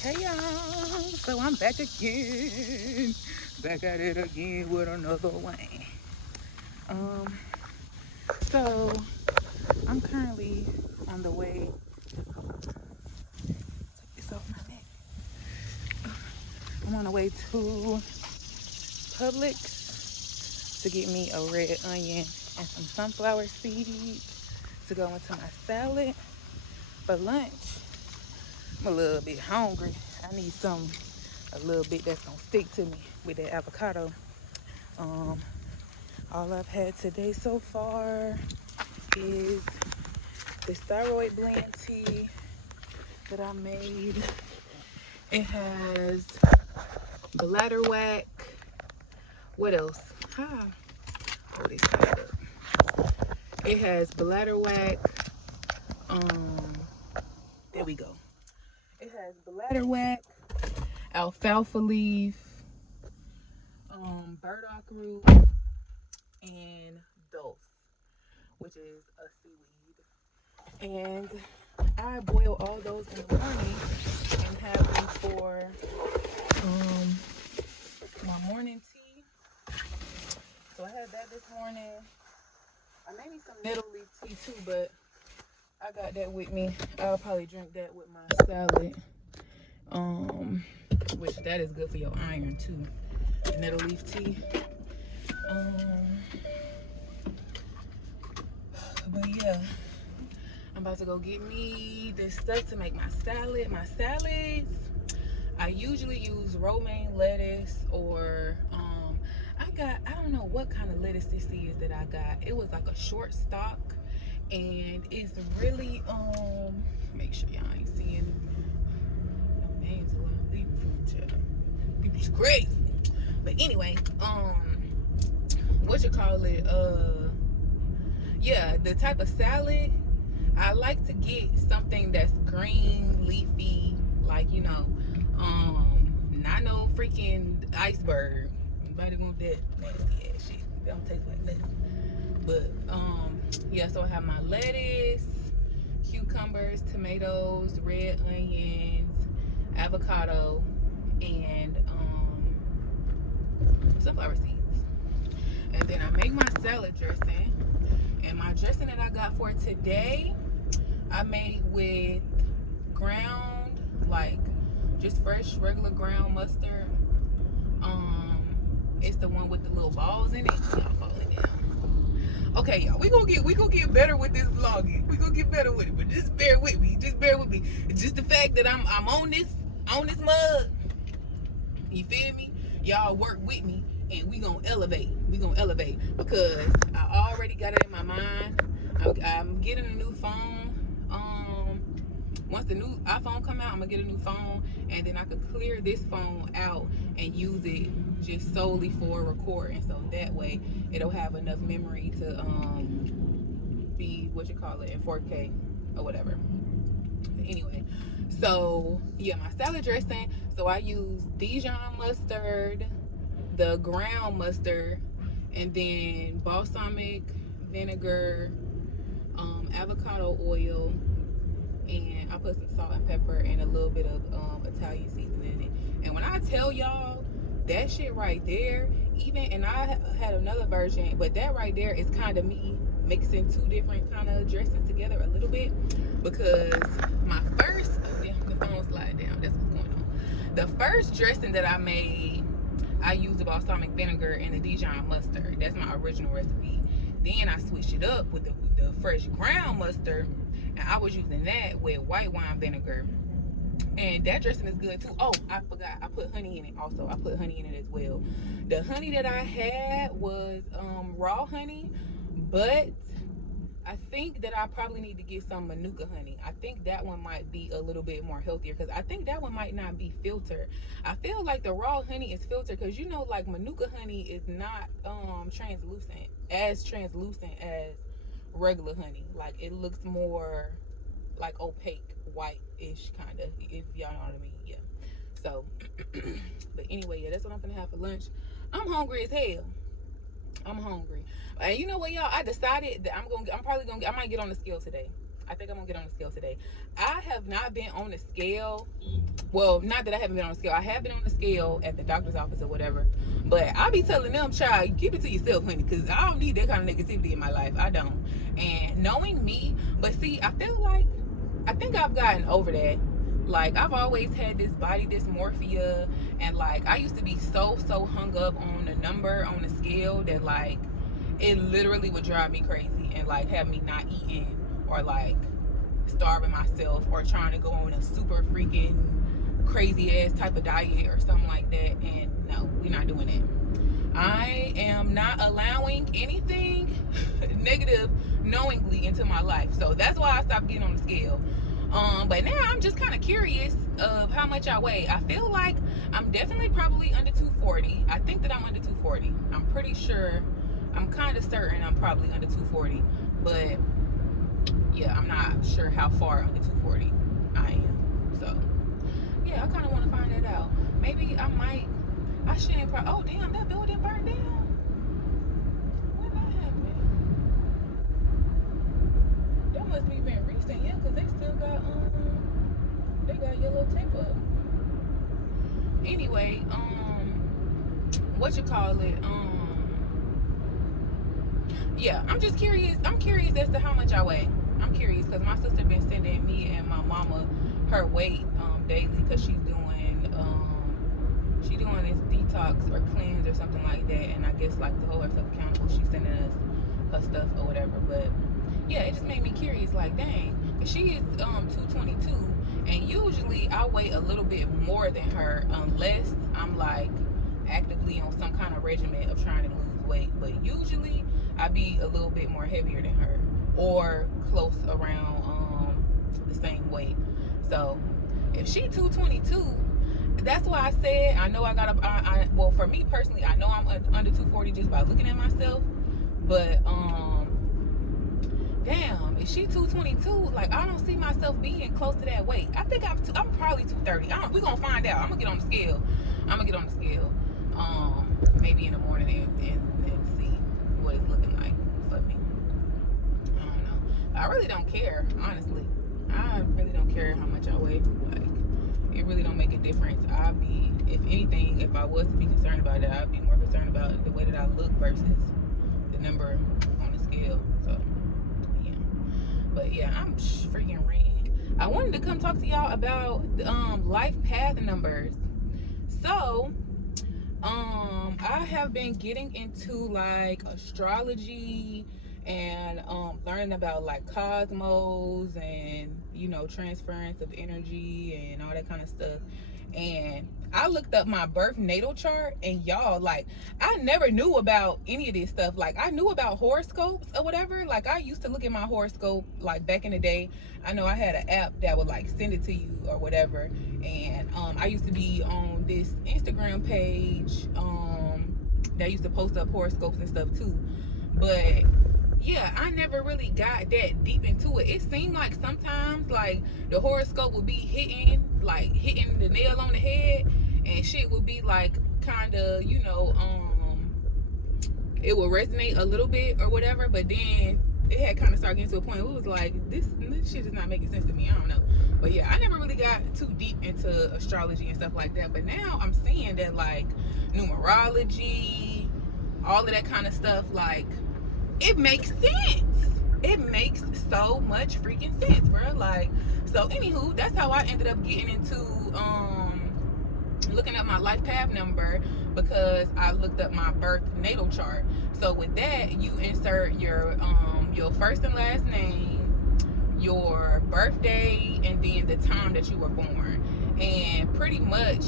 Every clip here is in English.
Hey y'all, so I'm back again, back at it again with another one. Um, so I'm currently on the way. Take this off my neck. I'm on the way to Publix to get me a red onion and some sunflower seeds to go into my salad for lunch. I'm a little bit hungry. I need some a little bit that's gonna stick to me with that avocado. Um, all I've had today so far is this thyroid blend tea that I made. It has bladder whack. What else? Ah, oh, this side up. It has bladder whack. Um, there we go. It has bladder whack, alfalfa leaf, burdock root, and dulse, which is a seaweed. And I boil all those in the morning and have them for um, my morning tea. So I had that this morning. I may need some nettle leaf tea too, but I got that with me. I'll probably drink that with my salad. Which that is good for your iron too. Nettle leaf tea. Um, but yeah, I'm about to go get me this stuff to make my salad. My salads, I usually use romaine lettuce or I don't know what kind of lettuce this is that I got. It was like a short stalk, and it's really make sure y'all ain't seeing no names of where I'm leaving from, child. People's crazy. But anyway, what you call it? Yeah, the type of salad I like to get something that's green, leafy, like not no freaking iceberg. Nobody want that nasty ass shit. It don't taste like nothing. But yeah, so I have my lettuce, cucumbers, tomatoes, red onions, avocado, and sunflower seeds. And then I make my salad dressing. And my dressing that I got for today, I made with ground, like just fresh regular ground mustard. It's the one with the little balls in it. Y'all falling down. Okay, y'all, we gonna get better with this vlogging. We gonna get better with it, but just bear with me. Just bear with me. It's just the fact that I'm on this mug. You feel me? Y'all work with me, and we gonna elevate. We gonna elevate because I already got it in my mind. I'm getting a new phone. Once the new iPhone come out, I'm gonna get a new phone, and then I could clear this phone out and use it just solely for recording. So that way, it'll have enough memory to be what you call it in 4K or whatever. Anyway, so yeah, my salad dressing. So I use Dijon mustard, the ground mustard, and then balsamic vinegar, avocado oil, and I put some salt and pepper and a little bit of Italian seasoning in it. And when I tell y'all that shit right there, and I had another version, but that right there is kind of me mixing two different kind of dressings together a little bit, because my first, oh damn, the phone slide down, that's what's going on. The first dressing that I made, I used the balsamic vinegar and the Dijon mustard. That's my original recipe. Then I switched it up with the fresh ground mustard, and I was using that with white wine vinegar. And that dressing is good too. Oh, I forgot, I put honey in it also. I put honey in it as well. The honey that I had was raw honey, but I think that I probably need to get some Manuka honey. I think that one might be a little bit more healthier because I think that one might not be filtered. I feel like the raw honey is filtered because like Manuka honey is not translucent as regular honey. Like it looks more like opaque, white-ish kind of, if y'all know what I mean. Yeah. So, but anyway, yeah, that's what I'm gonna have for lunch. I'm hungry as hell. I'm hungry. And you know what, y'all? I decided that I might get on the scale today. I think I'm gonna get on the scale today. I have not been on the scale Well, not that I haven't been on the scale. I have been on the scale at the doctor's office or whatever. But I be telling them, child, keep it to yourself, honey, because I don't need that kind of negativity in my life. I don't. And knowing me, but see, I feel like, I think I've gotten over that. Like, I've always had this body dysmorphia. And, like, I used to be so hung up on the number on the scale that, like, it literally would drive me crazy and, like, have me not eating or, like, starving myself or trying to go on a super freaking crazy ass type of diet or something like that. And no, we're not doing that. I am not allowing anything negative knowingly into my life. So that's why I stopped getting on the scale. But now I'm just kind of curious of how much I weigh. I feel like I'm definitely probably under 240. I think that I'm under 240. I'm pretty sure. I'm kind of certain I'm probably under 240. But yeah, I'm not sure how far under 240 I am. So yeah, I kind of want to find that out. Maybe I might. I shouldn't. Oh damn, that building burned down. When that happened? That must be been recent, yeah, cause they got yellow tape up. Anyway, what you call it? Yeah, I'm just curious. I'm curious as to how much I weigh. I'm curious because my sister been sending me and my mama her weight daily because she doing this detox or cleanse or something like that, and I guess like to hold herself accountable, she's sending us her stuff or whatever. But yeah, it just made me curious, like dang, cause she is 222, and usually I weigh a little bit more than her unless I'm like actively on some kind of regimen of trying to lose weight. But usually I be a little bit more heavier than her or close around the same weight. So if she 222, that's why I said I know I got well, for me personally, I know I'm under 240 just by looking at myself. But damn, if she 222, like I don't see myself being close to that weight. I think I'm probably 230. We're gonna find out. I'm gonna get on the scale. Maybe in the morning and see what it's looking like for me. I don't know. I really don't care, honestly. I really don't care how much I weigh. Like, it really don't make a difference. If anything, if I was to be concerned about it, I'd be more concerned about the way that I look versus the number on the scale. So, yeah. But yeah, I'm freaking ranting. I wanted to come talk to y'all about life path numbers. So, I have been getting into like astrology and learning about like cosmos and transference of energy and all that kind of stuff. And I looked up my birth natal chart, and y'all, like, I never knew about any of this stuff. Like, I knew about horoscopes or whatever. Like, I used to look at my horoscope like back in the day. I know I had an app that would like send it to you or whatever. And I used to be on this Instagram page that used to post up horoscopes and stuff too. But yeah, I never really got that deep into it. It seemed like sometimes like the horoscope would be hitting the nail on the head, and shit would be like kind of it would resonate a little bit or whatever. But then it had kind of started getting to a point where it was like this shit is not making sense to me. I don't know. But yeah, I never really got too deep into astrology and stuff like that. But now I'm seeing that like numerology, all of that kind of stuff, like it makes sense. It makes so much freaking sense, bro. Like, so anywho, that's how I ended up getting into looking up my life path number, because I looked up my birth natal chart. So with that, you insert your first and last name, your birthday, and then the time that you were born. And pretty much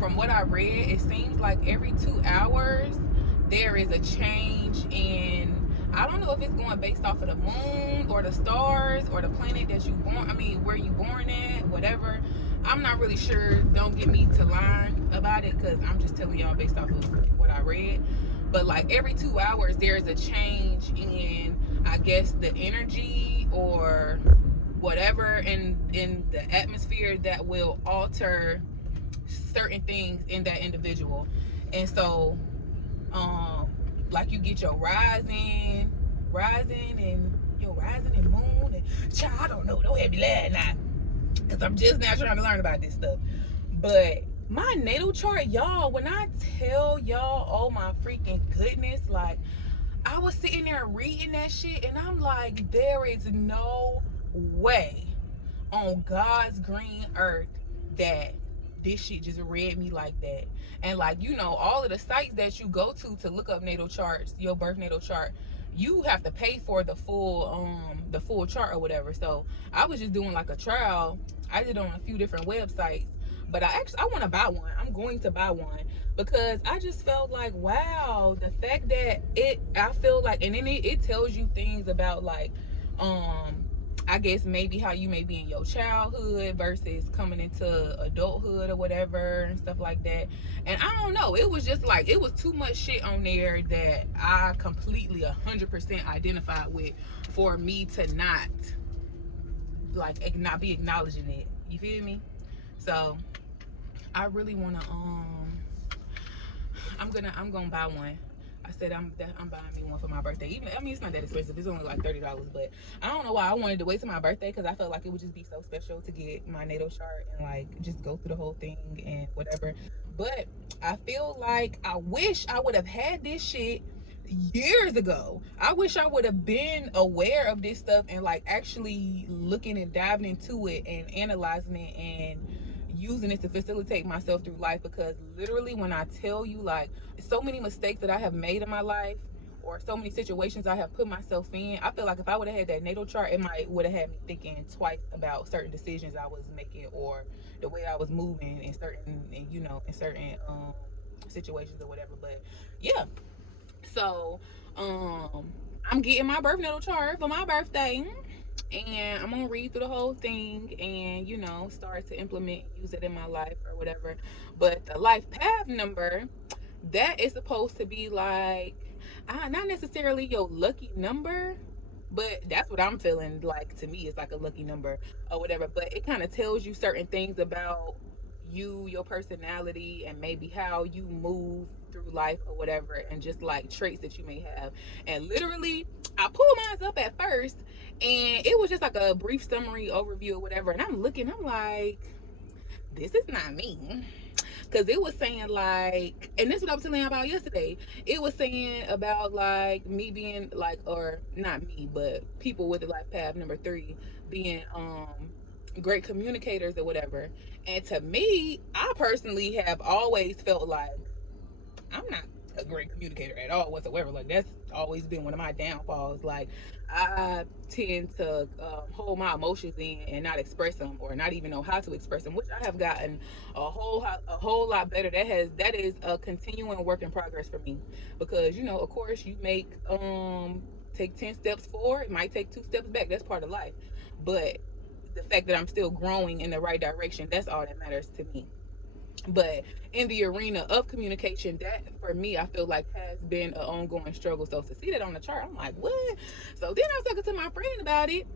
from what I read, it seems like every 2 hours there is a change in, I don't know if it's going based off of the moon or the stars or the planet that you born, where you born at, whatever. I'm not really sure. Don't get me to line about it, because I'm just telling y'all based off of what I read. But like every 2 hours there's a change in, I guess, the energy or whatever in the atmosphere that will alter certain things in that individual. And so like you get your rising and your rising and moon, and child, I don't know, don't have me laughing now. because I'm just now trying to learn about this stuff. But my natal chart, y'all, when I tell y'all, oh my freaking goodness, like I was sitting there reading that shit and I'm like, there is no way on God's green earth that this shit just read me like that. And like, you know, all of the sites that you go to look up natal charts, your birth natal chart, you have to pay for the full chart or whatever. So I was just doing like a trial. I did it on a few different websites, but I want to buy one. I'm going to buy one because I just felt like, wow, the fact that I feel like, and then it tells you things about like um I guess maybe how you may be in your childhood versus coming into adulthood or whatever and stuff like that. And I don't know, it was just like it was too much shit on there that I completely 100% identified with for me to not be acknowledging it. You feel me? So I really want to I'm gonna buy one. I said I'm buying me one for my birthday. Even I mean it's not that expensive. It's only like $30, but I don't know why I wanted to wait till my birthday because I felt like it would just be so special to get my natal chart and like just go through the whole thing and whatever. But I feel like I wish I would have had this shit years ago. I wish I would have been aware of this stuff and like actually looking and diving into it and analyzing it and using it to facilitate myself through life, because literally when I tell you like so many mistakes that I have made in my life or so many situations I have put myself in, I feel like if I would have had that natal chart, it might would have had me thinking twice about certain decisions I was making or the way I was moving in certain situations or whatever. But yeah, so I'm getting my birth natal chart for my birthday, and I'm gonna read through the whole thing and start to implement and use it in my life or whatever. But the life path number, that is supposed to be like not necessarily your lucky number, but that's what I'm feeling like. To me it's like a lucky number or whatever, but it kind of tells you certain things about you, your personality, and maybe how you move through life or whatever, and just like traits that you may have. And literally I pulled mine up at first and it was just like a brief summary overview or whatever, and I'm looking, I'm like, this is not me. Because it was saying like, and this is what I was telling you about yesterday. It was saying about like me being like, or not me, but people with the life path number 3 being great communicators or whatever. And to me, I personally have always felt like I'm not a great communicator at all whatsoever. Like that's always been one of my downfalls. Like I tend to hold my emotions in and not express them, or not even know how to express them, which I have gotten a whole lot better. That is a continuing work in progress for me, because of course you make take 10 steps forward, it might take 2 steps back. That's part of life, but the fact that I'm still growing in the right direction, that's all that matters to me. But in the arena of communication, that for me I feel like has been an ongoing struggle. So to see that on the chart, I'm like, what? So then I was talking to my friend about it,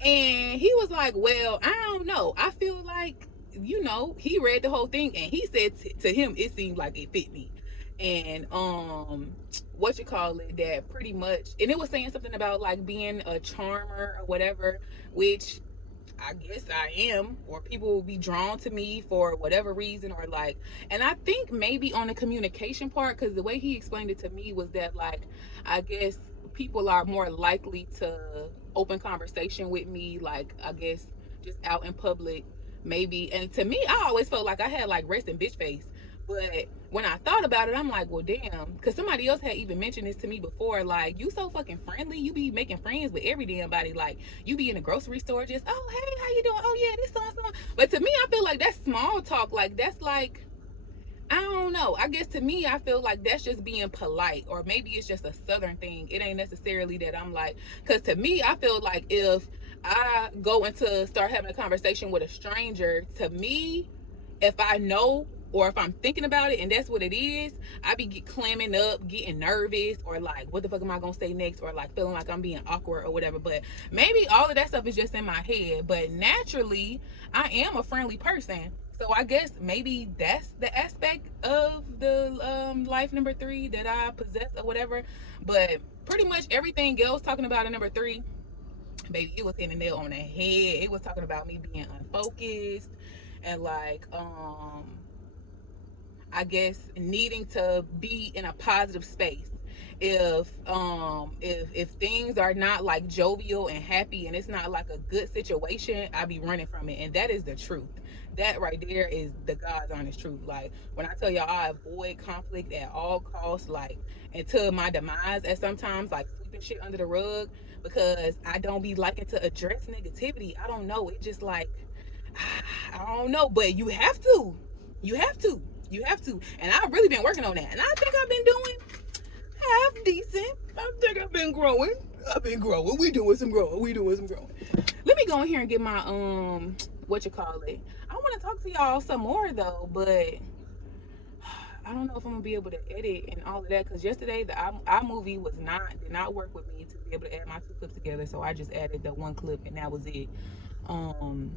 and he was like, well, I don't know, I feel like, he read the whole thing and he said to him it seemed like it fit me. And what you call it, that pretty much, and it was saying something about like being a charmer or whatever, which I guess I am, or people will be drawn to me for whatever reason, or like, and I think maybe on the communication part, because the way he explained it to me was that, like, I guess people are more likely to open conversation with me, like, I guess just out in public, maybe. And to me, I always felt like I had like resting bitch face. But when I thought about it, I'm like, well, damn, because somebody else had even mentioned this to me before. Like, you so fucking friendly. You be making friends with every damn body. Like, you be in the grocery store just, oh, hey, how you doing? Oh, yeah, this so and so. But to me, I feel like that's small talk. Like, that's like, I don't know. I guess to me, I feel like that's just being polite, or maybe it's just a southern thing. It ain't necessarily that I'm like, because to me, I feel like if I go into start having a conversation with a stranger, to me, if I know, or if I'm thinking about it and that's what it is, I be clamming up, getting nervous, or like, what the fuck am I gonna say next, or like feeling like I'm being awkward or whatever. But maybe all of that stuff is just in my head. But naturally, I am a friendly person. So I guess maybe that's the aspect of the life number 3 that I possess or whatever. But pretty much everything else talking about in number 3, baby, it was hitting the nail on the head. It was talking about me being unfocused and like I guess needing to be in a positive space. If things are not like jovial and happy and it's not like a good situation, I be running from it. And that is the truth. That right there is the God's honest truth. Like when I tell y'all I avoid conflict at all costs, like until my demise at sometimes like sweeping shit under the rug because I don't be liking to address negativity. I don't know. It just like I don't know, but you have to. You have to. You have to. And I've really been working on that. And I think I've been doing half decent. I think I've been growing. I've been growing. We doing some growing. We doing some growing. Let me go in here and get my what you call it. I want to talk to y'all some more though, but I don't know if I'm gonna be able to edit and all of that because yesterday the iMovie did not work with me to be able to add my two clips together. So I just added the one clip and that was it. Um,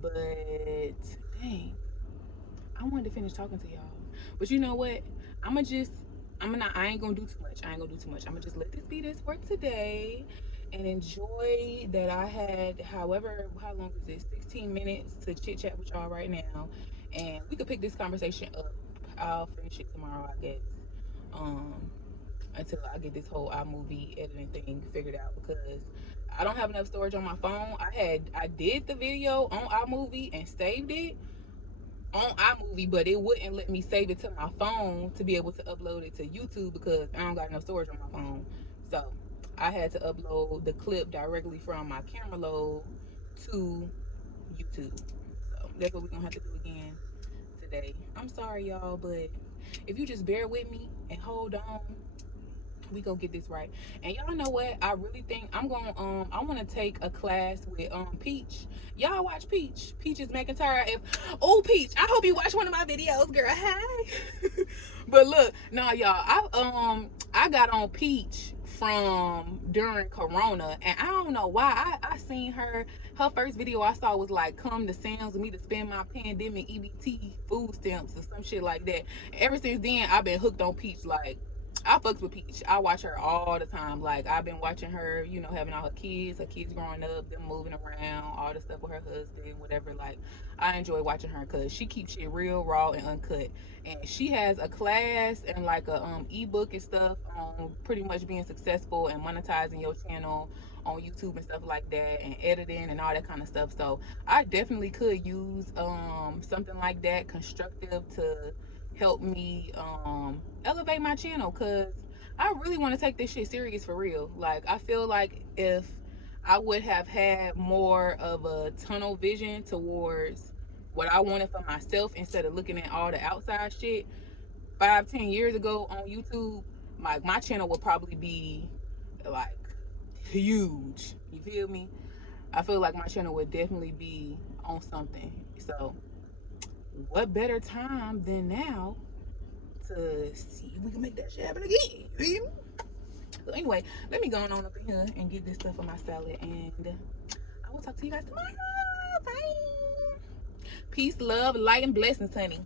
but dang, I wanted to finish talking to y'all. But you know what? I'ma just I ain't gonna do too much. I ain't gonna do too much. I'ma just let this be this for today and enjoy that I had however how long is this? 16 minutes to chit chat with y'all right now. And we could pick this conversation up. I'll finish it tomorrow, I guess. Um until I get this whole iMovie editing thing figured out because I don't have enough storage on my phone. I did the video on iMovie and saved it on iMovie, but it wouldn't let me save it to my phone to be able to upload it to YouTube because I don't got enough storage on my phone. So I had to upload the clip directly from my camera load to YouTube. So that's what we're gonna have to do again today. I'm sorry, y'all, but if you just bear with me and hold on, we gonna get this right. And y'all know what? I really think I'm gonna I want to take a class with Peach. Y'all watch Peach? Peach's McIntyre. If oh Peach, I hope you watch one of my videos, girl. Hey. But look, no, y'all, I got on Peach from during Corona, and I don't know why I seen her first video I saw was like come to Sam's with me to spend my pandemic EBT food stamps or some shit like that. Ever since then I've been hooked on Peach. Like I fucks with Peach. I watch her all the time. Like I've been watching her, you know, having all her kids growing up, them moving around, all the stuff with her husband, whatever. Like I enjoy watching her because she keeps shit real, raw, and uncut. And she has a class and like a ebook and stuff on pretty much being successful and monetizing your channel on YouTube and stuff like that, and editing and all that kind of stuff. So I definitely could use something like that constructive to help me elevate my channel because I really want to take this shit serious for real. Like I feel like if I would have had more of a tunnel vision towards what I wanted for myself instead of looking at all the outside shit 5-10 years ago on YouTube, my channel would probably be like huge. You feel me? I feel like my channel would definitely be on something. So what better time than now to see if we can make that shit happen again. You feel me? So anyway, let me go on up in here and get this stuff for my salad, and I will talk to you guys tomorrow. Bye. Peace, love, light, and blessings, honey.